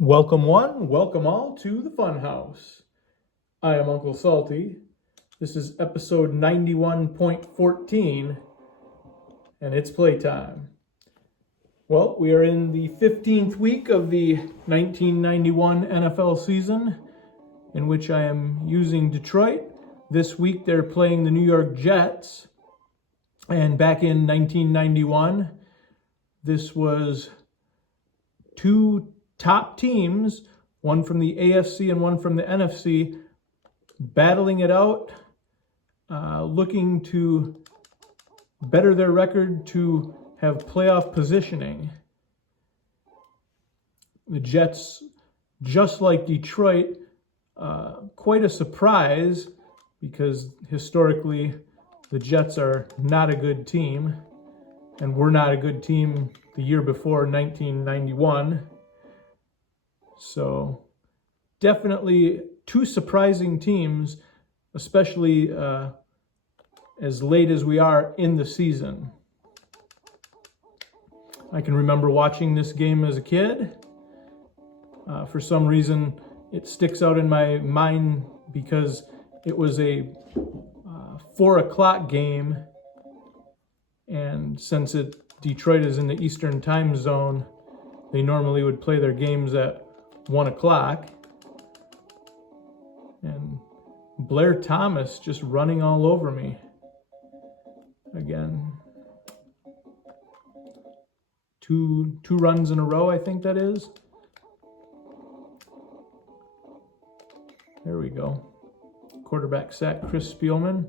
Welcome one, welcome all to the Funhouse. I am Uncle Salty. This is episode 91.14, and it's playtime. Well, we are in the 15th week of the 1991 NFL season, in which I am using Detroit. This week they're playing the New York Jets, and back in 1991, this was two top teams, one from the AFC and one from the NFC, battling it out, looking to better their record to have playoff positioning. The Jets, just like Detroit, quite a surprise because historically the Jets are not a good team and were not a good team the year before, 1991. So definitely two surprising teams, especially as late as we are in the season. I can remember watching this game as a kid. For some reason, it sticks out in my mind because it was a 4 o'clock game. And since Detroit is in the Eastern time zone, they normally would play their games at 1 o'clock. And Blair Thomas just running all over me again. Two runs in a row, I think that is. There we go. Quarterback sack, Chris Spielman.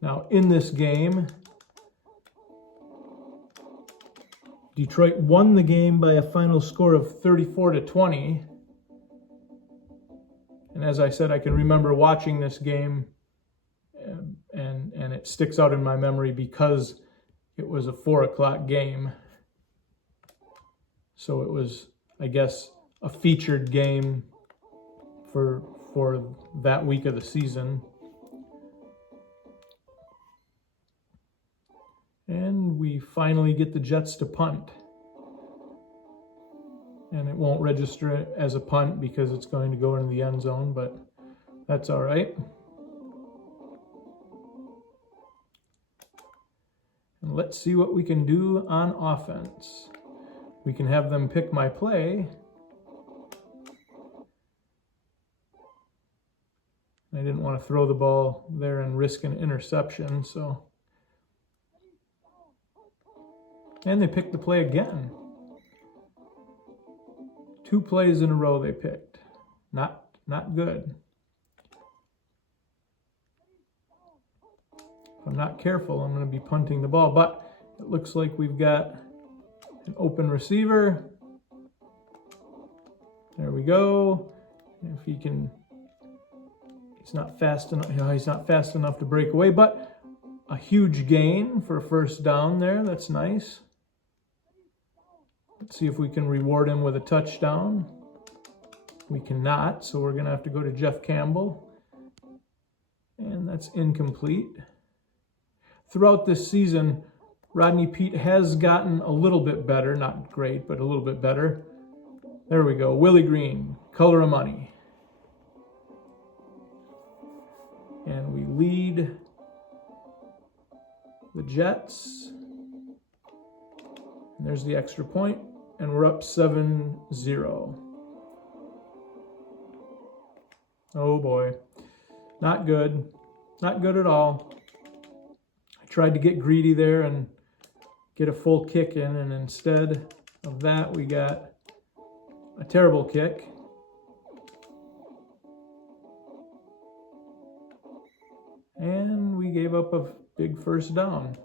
Now in this game, Detroit won the game by a final score of 34-20. And as I said, I can remember watching this game and it sticks out in my memory because it was a 4 o'clock game. So it was, I guess, a featured game for that week of the season. And we finally get the Jets to punt. And it won't register as a punt because it's going to go into the end zone, but that's all right. And let's see what we can do on offense. We can have them pick my play. I didn't want to throw the ball there and risk an interception, so. And they picked the play again. 2 plays in a row they picked. Not good. If I'm not careful, I'm going to be punting the ball. But it looks like we've got an open receiver. There we go. If he can, he's not fast enough. He's not fast enough to break away, but a huge gain for a first down there. That's nice. Let's see if we can reward him with a touchdown. We cannot, so we're going to have to go to Jeff Campbell. And that's incomplete. Throughout this season, Rodney Peete has gotten a little bit better. Not great, but a little bit better. There we go. Willie Green, color of money. And we lead the Jets. And there's the extra point. And we're up 7-0. Oh boy. Not good. Not good at all. I tried to get greedy there and get a full kick in, and instead of that, we got a terrible kick. And we gave up a big first down.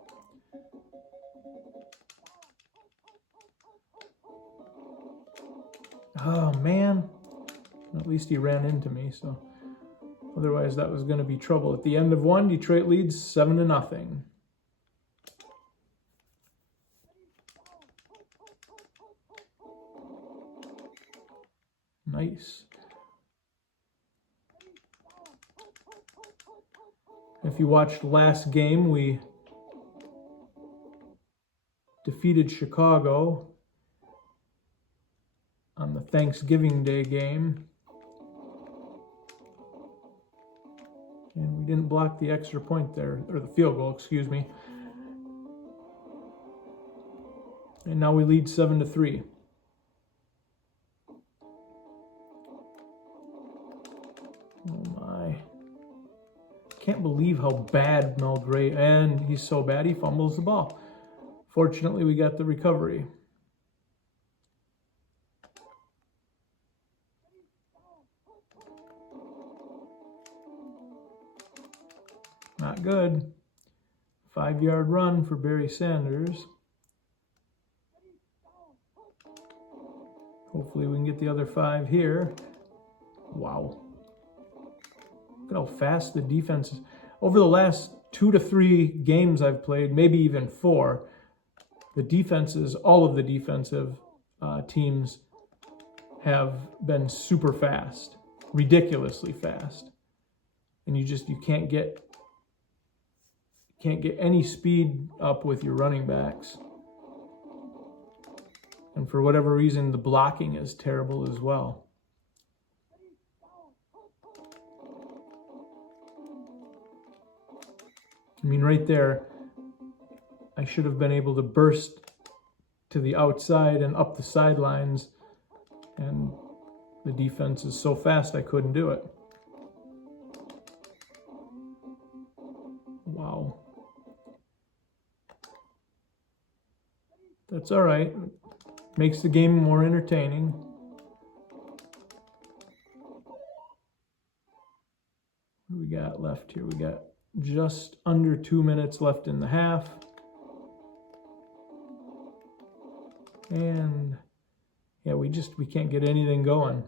Oh, man. At least he ran into me, so otherwise that was going to be trouble. At the end of one, Detroit leads 7-0. Nice. If you watched last game, we defeated Chicago on the Thanksgiving Day game. And we didn't block the extra point there, or the field goal, excuse me. And now we lead 7-3. Oh my. Can't believe how bad Mel Gray, and he's so bad he fumbles the ball. Fortunately, we got the recovery. Not good. 5-yard run for Barry Sanders. Hopefully we can get the other 5 here. Wow. Look at how fast the defense is. Over the last 2 to 3 games I've played, maybe even 4, the defenses, all of the defensive teams have been super fast, ridiculously fast. And you can't get any speed up with your running backs. And for whatever reason, the blocking is terrible as well. I mean, right there, I should have been able to burst to the outside and up the sidelines, and the defense is so fast I couldn't do it. Wow. That's all right. Makes the game more entertaining. What do we got left here? We got just under 2 minutes left in the half. And yeah, we can't get anything going.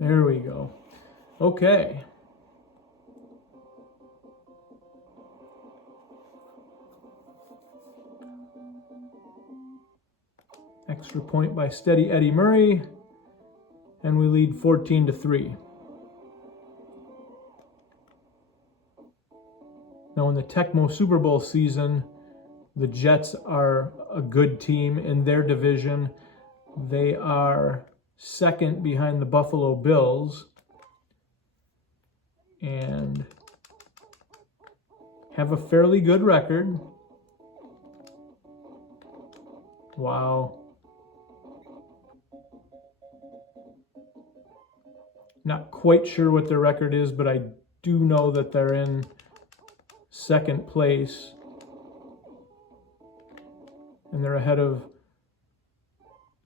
There we go. Okay. Extra point by Steady Eddie Murray, and we lead 14-3. Now in the Tecmo Super Bowl season, the Jets are a good team in their division. They are second behind the Buffalo Bills and have a fairly good record. Wow. Not quite sure what their record is, but I do know that they're in second place. And they're ahead of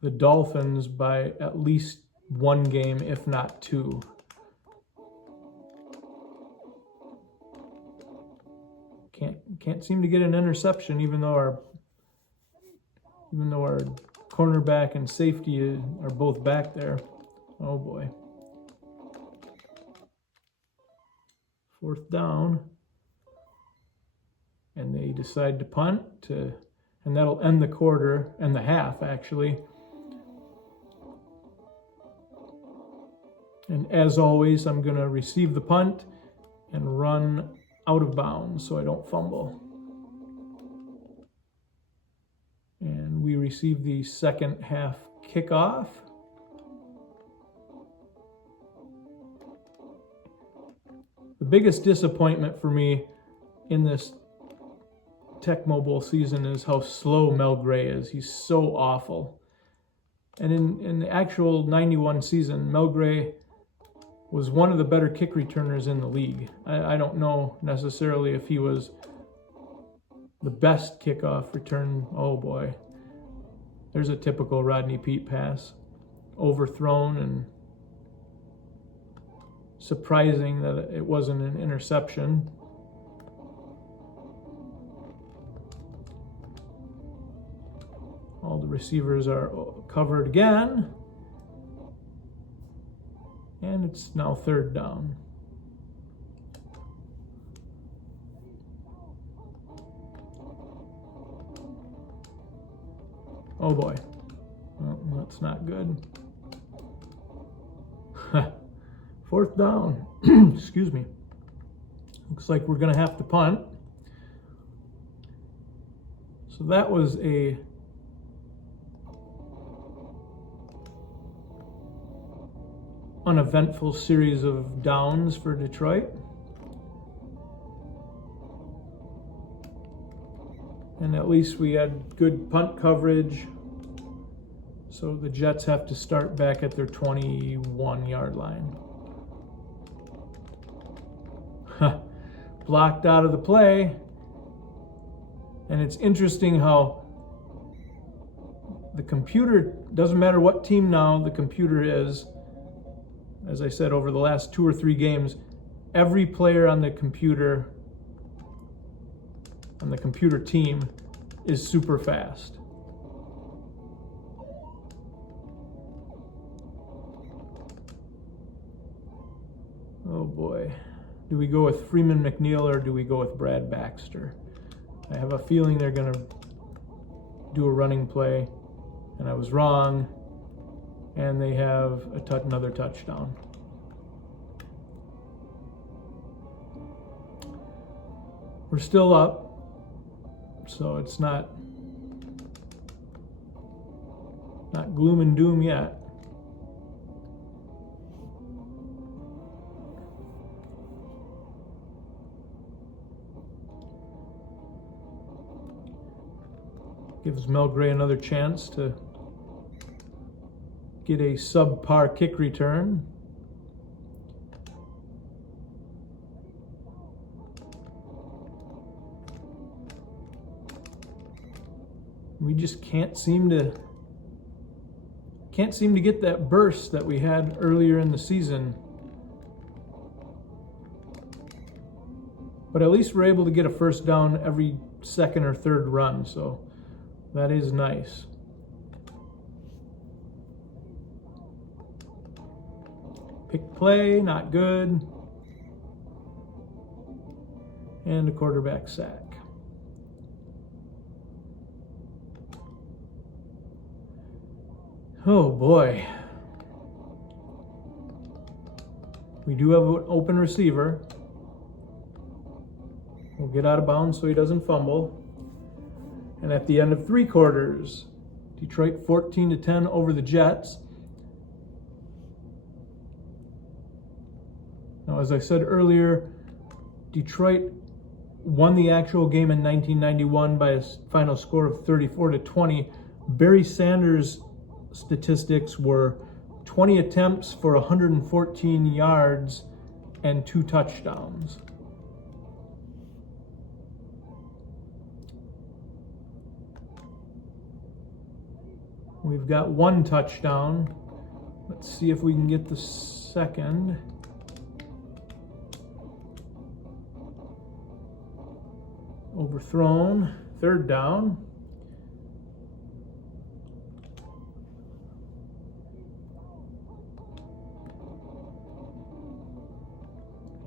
the Dolphins by at least 1 game, if not 2. Can't seem to get an interception, even though our cornerback and safety are both back there. Oh boy. 4th down. And they decide to punt, and that'll end the quarter and the half, actually. And as always, I'm going to receive the punt and run out of bounds so I don't fumble. And we receive the second half kickoff. The biggest disappointment for me in this Tecmo Bowl season is how slow Mel Gray is. He's so awful. And in the actual 91 season, Mel Gray was one of the better kick returners in the league. I don't know necessarily if he was the best kickoff return. Oh boy. There's a typical Rodney Peete pass. Overthrown, and surprising that it wasn't an interception. All the receivers are covered again. And it's now 3rd down. Oh boy. Well, that's not good. 4th down. Excuse me. Looks like we're going to have to punt. So that was a uneventful series of downs for Detroit. And at least we had good punt coverage. So the Jets have to start back at their 21-yard line. Blocked out of the play. And it's interesting how the computer, doesn't matter what team now the computer is, as I said, over the last 2 or 3 games, every player on the computer team is super fast. Oh boy. Do we go with Freeman McNeil or do we go with Brad Baxter? I have a feeling they're going to do a running play, and I was wrong, and they have another touchdown. We're still up, so it's not gloom and doom yet. Gives Mel Gray another chance to get a subpar kick return. We just can't seem to get that burst that we had earlier in the season. But at least we're able to get a first down every second or third run, so that is nice. Pick play, not good. And a quarterback sack. Oh boy. We do have an open receiver. We'll get out of bounds so he doesn't fumble. And at the end of 3 quarters, Detroit 14-10 over the Jets. Now, as I said earlier, Detroit won the actual game in 1991 by a final score of 34-20. Barry Sanders' statistics were 20 attempts for 114 yards and 2 touchdowns. We've got 1 touchdown. Let's see if we can get the second. Overthrown. 3rd down.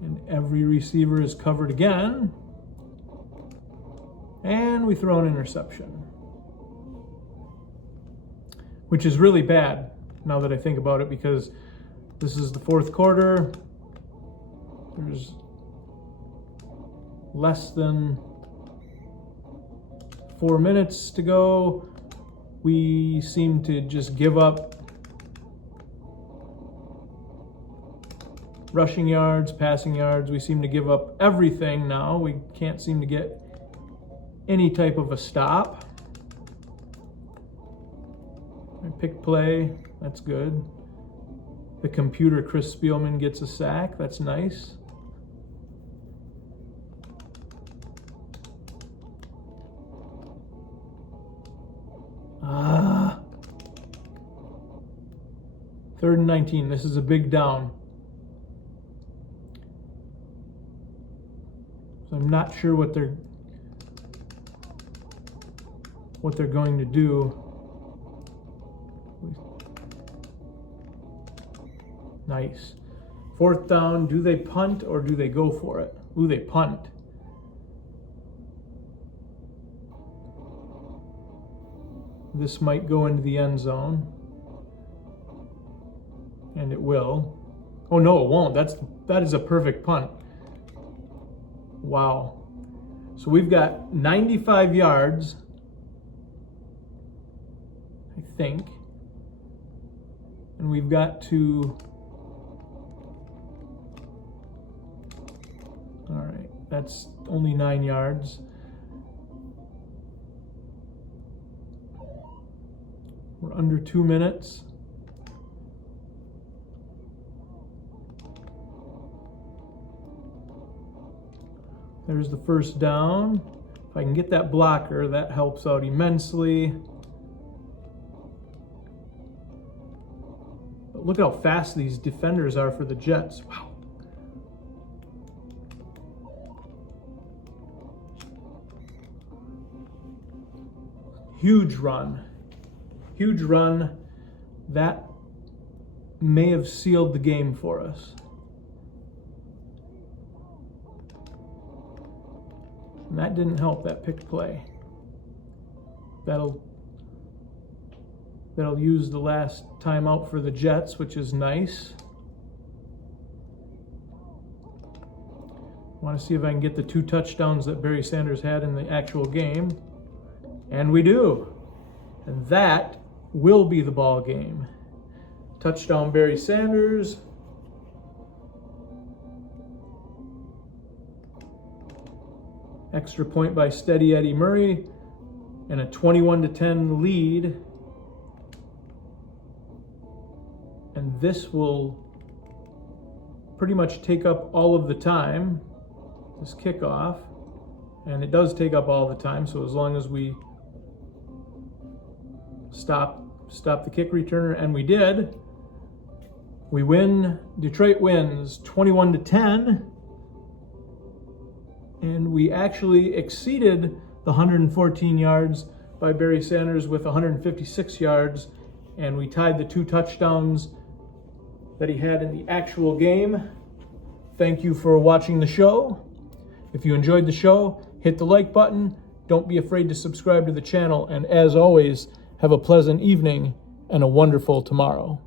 And every receiver is covered again. And we throw an interception, which is really bad now that I think about it, because this is the 4th quarter. There's less than 4 minutes to go. We seem to just give up rushing yards, passing yards. We seem to give up everything now. We can't seem to get any type of a stop. Pick play, that's good. The computer, Chris Spielman, gets a sack, that's nice. Third and 19, this is a big down. So I'm not sure what they're going to do. Nice. 4th down, do they punt or do they go for it? Ooh, they punt. This might go into the end zone. And it will. Oh no, it won't. That is a perfect punt. Wow. So we've got 95 yards think. And we've got to... All right, that's only 9 yards. We're under 2 minutes. There's the first down. If I can get that blocker, that helps out immensely. But look how fast these defenders are for the Jets. Wow. Huge run. Huge run. That may have sealed the game for us. And that didn't help, that pick play. That'll use the last timeout for the Jets, which is nice. I want to see if I can get the 2 touchdowns that Barry Sanders had in the actual game. And we do. And that will be the ball game. Touchdown Barry Sanders. Extra point by Steady Eddie Murray, and a 21-10 lead. And this will pretty much take up all of the time, this kickoff. And it does take up all the time, so as long as we stop the kick returner, and we did, we win. Detroit wins 21-10. And we actually exceeded the 114 yards by Barry Sanders with 156 yards. And we tied the 2 touchdowns that he had in the actual game. Thank you for watching the show. If you enjoyed the show, hit the like button. Don't be afraid to subscribe to the channel. And as always, have a pleasant evening and a wonderful tomorrow.